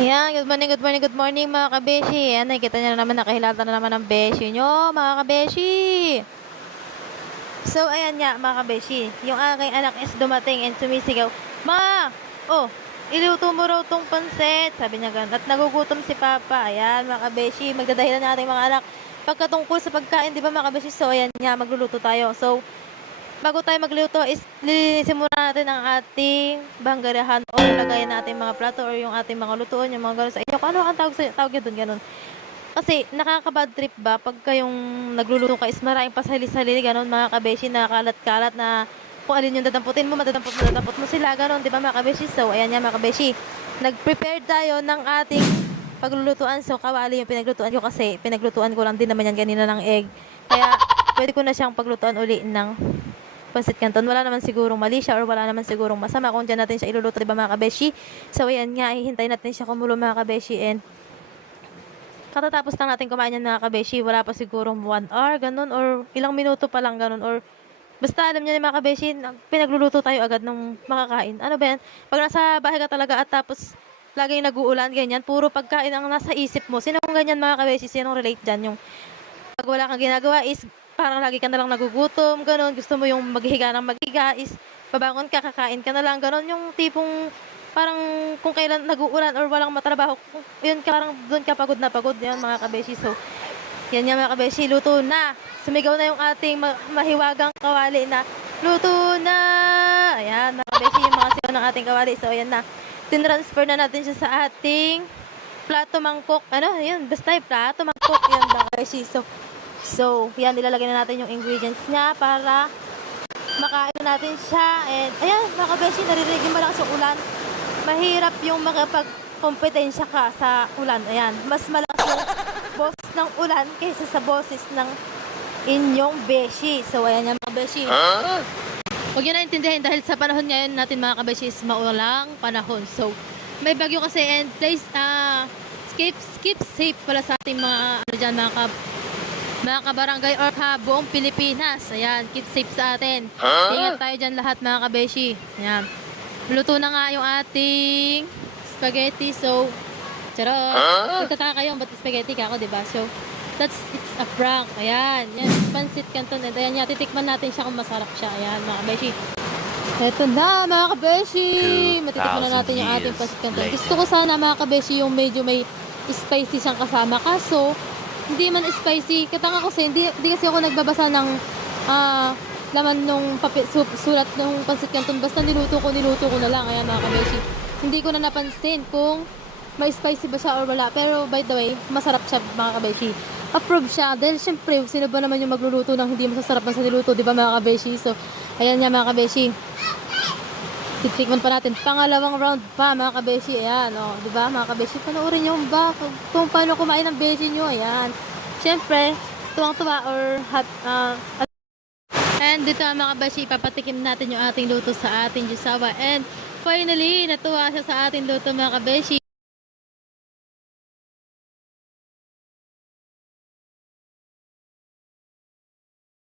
Yan, good morning, good morning mga kabeshi. Yan, nakikita nyo na naman, nakahilata na naman ang beshi nyo, mga kabeshi. So, ayan nga, mga kabeshi. Yung aking anak is dumating and sumisigaw, Ma! Oh, iluto mo raw tong pansit. Sabi niya ganun. At nagugutom si Papa. Ayan, mga kabeshi. Magdadahilan na ating mga anak. Pagkatungkol sa pagkain, di ba mga kabeshi? So, ayan nga, magluluto tayo. So, bago tayo magluto is lilinisin muna natin ang ating banggarahan or lagayan natin mga plato or yung ating mga lutuan, yung mga gano'n sa inyo. Kung ano ang tawag nyo doon, gano'n. Kasi nakaka-bad trip ba pag kayong nagluluto ka is maraming pasali-salili, gano'n mga kabeshi, na kalat-kalat na kung alin yung dadamputin mo, madadampot mo sila, gano'n, di ba mga kabeshi? So, ayan nga mga kabeshi. Nag-prepare tayo ng ating paglulutuan. So, kawali yung pinaglutuan ko kasi pinaglutuan ko lang din naman yan kanina ng egg. Kaya, pwede ko na siyang paglutuan uli ng pansit canton. Wala naman sigurong mali siya or wala naman sigurong masama kung dyan natin siya iluluto, diba mga kabeshi? So, ayan nga, hihintayin natin siya kumulo mga kabeshi, and katatapos lang natin kumain yan mga kabeshi. Wala pa sigurong 1 hour, ganun, or ilang minuto pa lang, ganun, or basta alam niyo mga kabeshi, pinagluluto tayo agad ng makakain. Ano ba yan? Pag nasa bahay ka talaga at tapos laging nag-uulan, ganyan, puro pagkain ang nasa isip mo. Sinong ganyan mga kabeshi? Sinong relate dyan? Yung pag wala kang ginagawa is parang lagi ka na lang nagugutom, gano'n. Gusto mo yung maghiga ng maghiga is babangon ka, kakain ka na lang, gano'n. Yung tipong parang kung kailan nag-uulan or walang matrabaho, yun ka, parang doon ka pagod na pagod, yan mga kabeshi. So, yan yan mga kabeshi, luto na. Sumigaw na yung ating mahiwagang kawali na, luto na! Ayan mga kabeshi, yung mga sigaw ng ating kawali. So, ayan na. Tinransfer na natin siya sa ating plato mangkok. Ano, yun, basta yung plato mangkok, yan mga kabeshi. So, yan, nilalagay na natin yung ingredients niya para makain natin siya. And, ayan, mga kabeshi, naririnig mo lang sa ulan. Mahirap yung makapagkompetensya ka sa ulan. Ayan, mas malakas yung boses ng ulan kaysa sa boses ng inyong beshi. So, ayan yung mga beshi. Huwag nyo naintindihin dahil sa panahon ngayon natin mga kabeshi is maulang panahon. So, may bagyo kasi, and please, keep safe pala sa ating mga, ano dyan, mga kabarangay or buong Pilipinas. Ayan, keep safe sa atin. Ingat tayo dyan lahat mga kabeshi. Ayan. Luto na nga yung ating spaghetti. So, charot. Magtataka kayo, ba't spaghetti ka ako, diba? So, it's a prank. Ayan. Yan, pansit canton. And ayan, titikman natin siya kung masarap siya. Ayan, mga kabeshi. Ito na, mga kabeshi. Matitikman na natin yung ating pansit canton. Gusto ko sana, mga kabeshi, yung medyo may spicy siyang kasama. Kaso, hindi man spicy. Katanga ko kasi, hindi kasi ako nagbabasa ng laman nung sulat nung pansit canton. Basta niluto ko na lang. Ayan mga kabeshi. Hindi ko na napansin kung may spicy ba siya or wala. Pero by the way, masarap siya mga kabeshi. Approve siya. Dahil syempre, sino ba naman yung magluluto ng hindi masasarap na sa niluto, di ba mga kabeshi? So, ayan nga mga kabeshi. Titikman pa natin. Pangalawang round pa mga kabeshi. Ayan, o. Di ba mga kabeshi? Panoorin nyo ba kung paano kumain ng beshi nyo. Ayan. Siyempre, tuwang-tuwa or and dito mga kabeshi, papatikim natin yung ating luto sa ating jusawa. And finally, natuwa siya sa ating luto mga kabeshi.